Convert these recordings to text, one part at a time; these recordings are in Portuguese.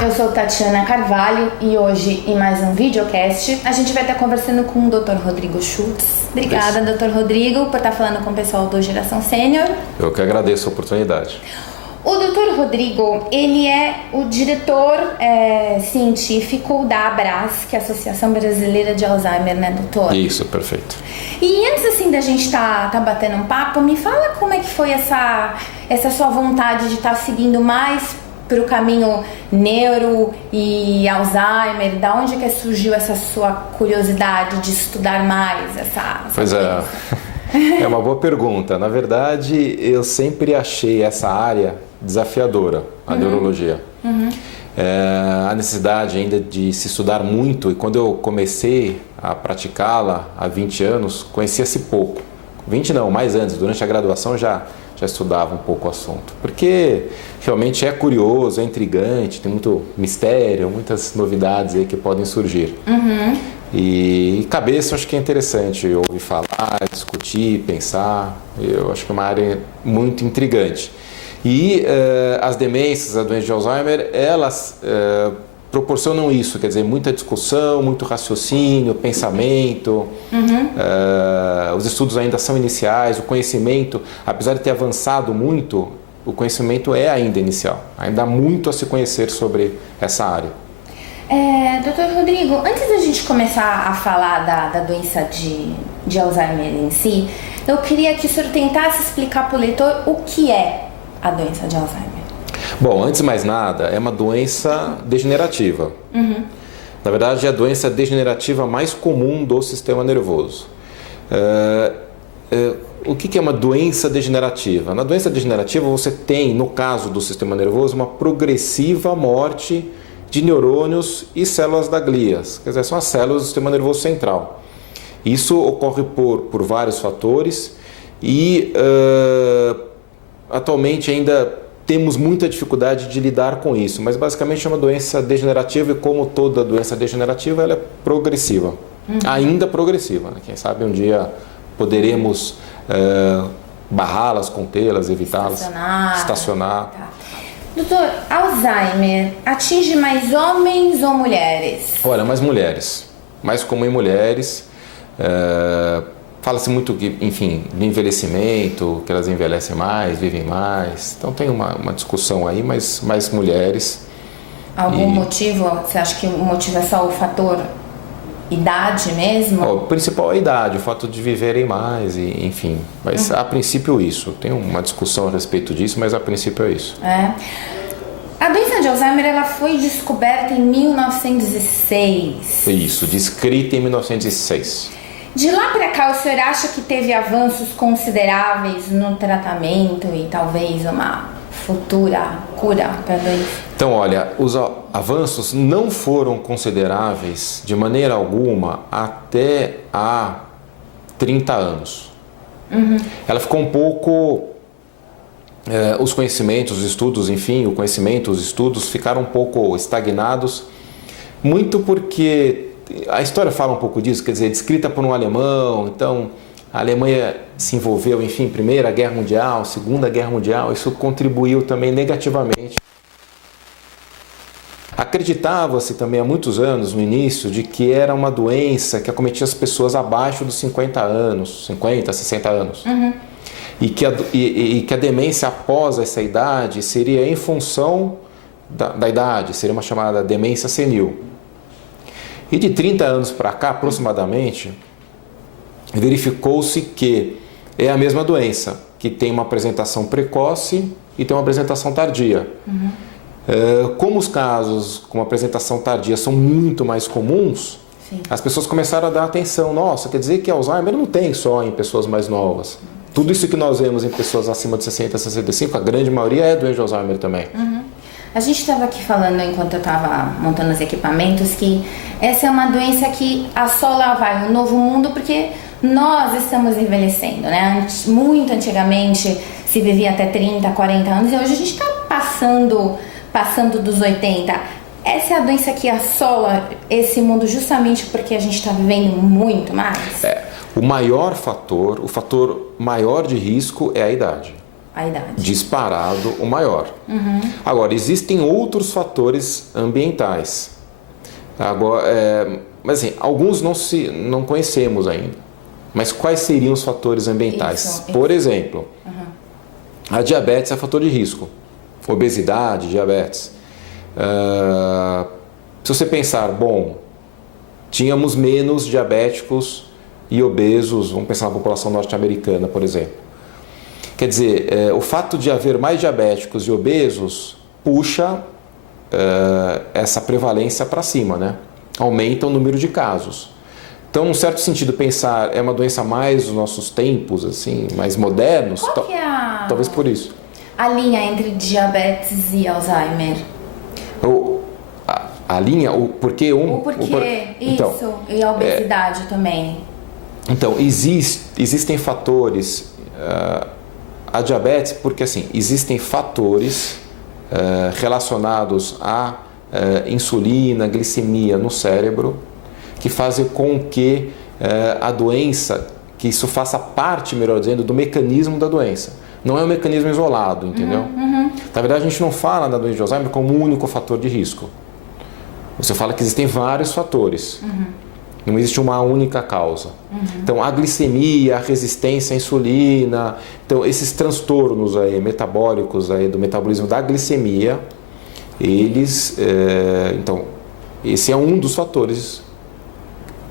eu sou Tatiana Carvalho e hoje, em mais um videocast, a gente vai estar conversando com o Dr. Rodrigo Schultz. Obrigada, Dr. Rodrigo, por estar falando com o pessoal do Geração Sênior. Eu que agradeço a oportunidade. O Dr. Rodrigo, ele é o diretor científico da ABRAS, que é a Associação Brasileira de Alzheimer, né, doutor? Isso, perfeito. E antes, assim, da gente tá batendo um papo, me fala como é que foi essa sua vontade de estar seguindo mais para o caminho neuro e Alzheimer, da onde que surgiu essa sua curiosidade de estudar mais essa Pois é, é uma boa pergunta. Na verdade, eu sempre achei essa área desafiadora, a neurologia. A necessidade ainda de se estudar muito, e quando eu comecei a praticá-la há 20 anos, conhecia-se pouco. 20 não, mais antes, durante a graduação já estudava um pouco o assunto, porque realmente é curioso, é intrigante, tem muito mistério, muitas novidades aí que podem surgir. E cabeça, eu acho que é interessante ouvir falar, discutir, pensar. Eu acho que é uma área muito intrigante. E as demências, a doença de Alzheimer, elas proporcionam isso, quer dizer, muita discussão, muito raciocínio, pensamento. Os estudos ainda são iniciais, o conhecimento, apesar de ter avançado muito, o conhecimento é ainda inicial. Ainda há muito a se conhecer sobre essa área. Doutor Rodrigo, antes da gente começar a falar da doença de Alzheimer em si, eu queria que o senhor tentasse explicar para o leitor o que é a doença de Alzheimer. Bom, antes de mais nada, é uma doença degenerativa. Na verdade, é a doença degenerativa mais comum do sistema nervoso. O que é uma doença degenerativa? Na doença degenerativa, você tem, no caso do sistema nervoso, uma progressiva morte de neurônios e células da glia, quer dizer, são as células do sistema nervoso central. Isso ocorre por vários fatores e atualmente ainda temos muita dificuldade de lidar com isso, mas basicamente é uma doença degenerativa e, como toda doença degenerativa, ela é progressiva, ainda progressiva, né? Quem sabe um dia poderemos barrá-las, contê-las, evitá-las, estacionar. Tá. Doutor, Alzheimer atinge mais homens ou mulheres? Olha, mais mulheres, mais comum em mulheres. Fala-se muito, enfim, do envelhecimento, que elas envelhecem mais, vivem mais. Então tem uma discussão aí, mas mais mulheres. Algum motivo? Você acha que o motivo é só o fator idade mesmo? O principal é a idade, o fato de viverem mais, e, enfim. Mas a princípio isso. Tem uma discussão a respeito disso, mas a princípio é isso. A doença de Alzheimer ela foi descoberta em 1906. Isso, descrita em 1906. De lá para cá, o senhor acha que teve avanços consideráveis no tratamento e talvez uma futura cura para a doença? Então, olha, os avanços não foram consideráveis de maneira alguma até há 30 anos. Ela ficou um pouco... os conhecimentos, os estudos, enfim, o conhecimento, os estudos ficaram um pouco estagnados, muito porque... A história fala um pouco disso, quer dizer, descrita por um alemão. Então, a Alemanha se envolveu, enfim, Primeira Guerra Mundial, Segunda Guerra Mundial, isso contribuiu também negativamente. Acreditava-se também há muitos anos, no início, de que era uma doença que acometia as pessoas abaixo dos 50 anos, 50, 60 anos. E que a demência após essa idade seria em função da idade, seria uma chamada demência senil. E de 30 anos para cá, aproximadamente, verificou-se que é a mesma doença, que tem uma apresentação precoce e tem uma apresentação tardia. Como os casos com apresentação tardia são muito mais comuns, as pessoas começaram a dar atenção. Nossa, quer dizer que Alzheimer não tem só em pessoas mais novas. Tudo isso que nós vemos em pessoas acima de 60, 65, a grande maioria é doença de Alzheimer também. A gente estava aqui falando, enquanto eu estava montando os equipamentos, que essa é uma doença que assola um novo mundo, porque nós estamos envelhecendo, né? Muito antigamente se vivia até 30, 40 anos, e hoje a gente está passando dos 80. Essa é a doença que assola esse mundo justamente porque a gente está vivendo muito mais? O maior fator, o fator maior de risco é a idade. a idade. Disparado o maior. Agora, existem outros fatores ambientais. Agora, mas assim, alguns não conhecemos ainda. Mas quais seriam os fatores ambientais? Por exemplo, a diabetes é fator de risco. Obesidade, diabetes. Se você pensar, bom, tínhamos menos diabéticos e obesos, vamos pensar na população norte-americana, por exemplo. Quer dizer, o fato de haver mais diabéticos e obesos puxa essa prevalência para cima, né? Aumenta o número de casos. Então, num certo sentido, pensar é uma doença mais dos nossos tempos, assim, mais modernos, Qual que é talvez por isso. A linha entre diabetes e Alzheimer? A linha, o porquê um... O porquê, então, isso, e a obesidade também. Então, existem fatores... a diabetes, porque assim, existem fatores relacionados à insulina, glicemia no cérebro, que fazem com que a doença, que isso faça parte, melhor dizendo, do mecanismo da doença. Não é um mecanismo isolado, entendeu? Na verdade, a gente não fala da doença de Alzheimer como um único fator de risco. Você fala que existem vários fatores. Não existe uma única causa. Então, a glicemia, a resistência à insulina, então esses transtornos aí, metabólicos aí, do metabolismo da glicemia, eles, então, esse é um dos fatores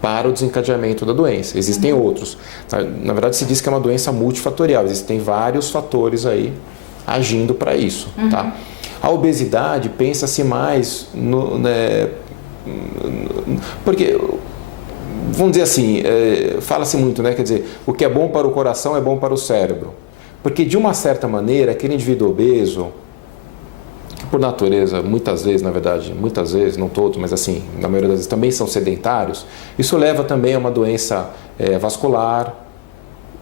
para o desencadeamento da doença. Existem outros. Na verdade, se diz que é uma doença multifatorial. Existem vários fatores aí agindo para isso, tá? A obesidade, pensa-se mais no, né, porque, vamos dizer assim, fala-se muito, né? Quer dizer, o que é bom para o coração é bom para o cérebro. Porque, de uma certa maneira, aquele indivíduo obeso, que por natureza, muitas vezes, na verdade, muitas vezes, não todos, mas assim, na maioria das vezes, também são sedentários, isso leva também a uma doença vascular.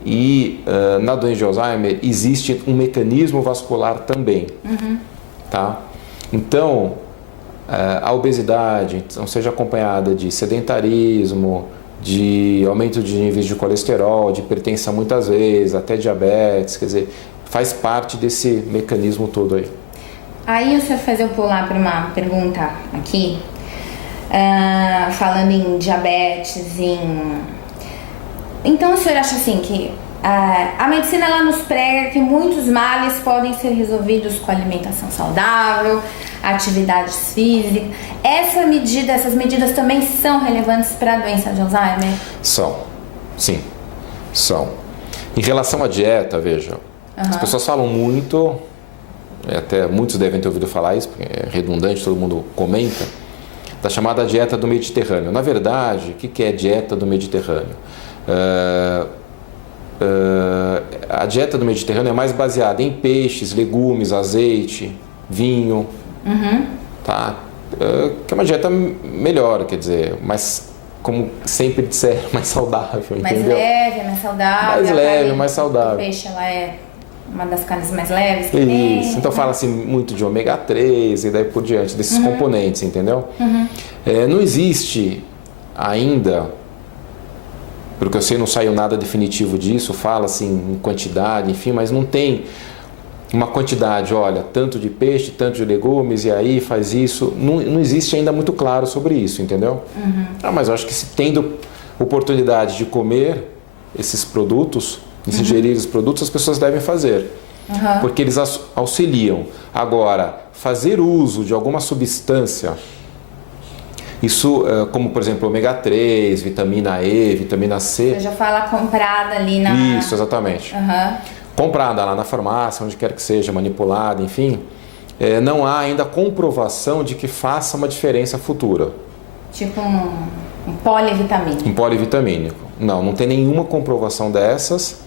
E na doença de Alzheimer existe um mecanismo vascular também. Tá? Então, a obesidade, então, seja acompanhada de sedentarismo, de aumento de níveis de colesterol, de hipertensão muitas vezes, até diabetes, quer dizer, faz parte desse mecanismo todo aí. Aí o senhor faz eu pular para uma pergunta aqui, falando em diabetes, Então o senhor acha assim que a medicina ela nos prega que muitos males podem ser resolvidos com alimentação saudável, atividades físicas. Essas medidas também são relevantes para a doença de Alzheimer? São, sim, são. Em relação à dieta, veja, as pessoas falam muito, até muitos devem ter ouvido falar isso, porque é redundante, todo mundo comenta, da chamada dieta do Mediterrâneo. Na verdade, o que é a dieta do Mediterrâneo? A dieta do Mediterrâneo é mais baseada em peixes, legumes, azeite, vinho, tá? Que é uma dieta melhor, quer dizer, mas como sempre disser, mais saudável, mais entendeu? Leve, mais saudável. Mais leve, mais saudável. O peixe ela é uma das carnes mais leves que Isso, tem. então fala-se muito de ômega 3 e daí por diante, desses componentes, entendeu? Não existe ainda, porque eu sei, não saiu nada definitivo disso, fala assim em quantidade, enfim, mas não tem uma quantidade, olha, tanto de peixe, tanto de legumes, e aí faz isso. Não existe ainda muito claro sobre isso, entendeu? Mas eu acho que se tendo oportunidade de comer esses produtos, de se ingerir esses produtos, as pessoas devem fazer. Porque eles auxiliam. Agora, fazer uso de alguma substância, isso, como por exemplo, ômega 3, vitamina E, vitamina C. Você já fala comprada ali na... Isso, exatamente. Comprada lá na farmácia, onde quer que seja, manipulada, enfim. Não há ainda comprovação de que faça uma diferença futura. Tipo um polivitamínico. Um polivitamínico. Não tem nenhuma comprovação dessas.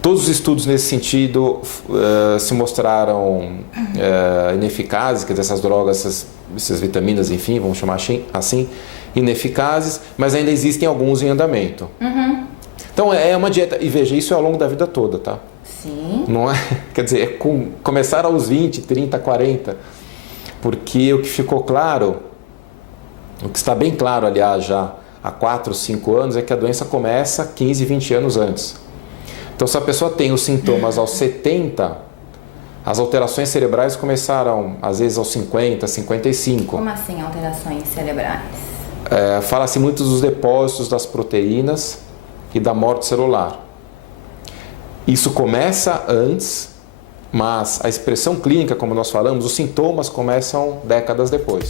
Todos os estudos nesse sentido se mostraram ineficazes, quer dizer, essas drogas, essas vitaminas, enfim, vamos chamar assim, ineficazes, mas ainda existem alguns em andamento. Então é uma dieta, e veja, isso é ao longo da vida toda, tá? Sim. Não é, quer dizer, começar aos 20, 30, 40, porque o que ficou claro, o que está bem claro, aliás, já há 4, 5 anos, é que a doença começa 15, 20 anos antes. Então, se a pessoa tem os sintomas aos 70, As alterações cerebrais começaram, às vezes, aos 50, 55. Como assim, alterações cerebrais? Fala-se muito dos depósitos das proteínas e da morte celular. Isso começa antes, mas a expressão clínica, como nós falamos, os sintomas começam décadas depois.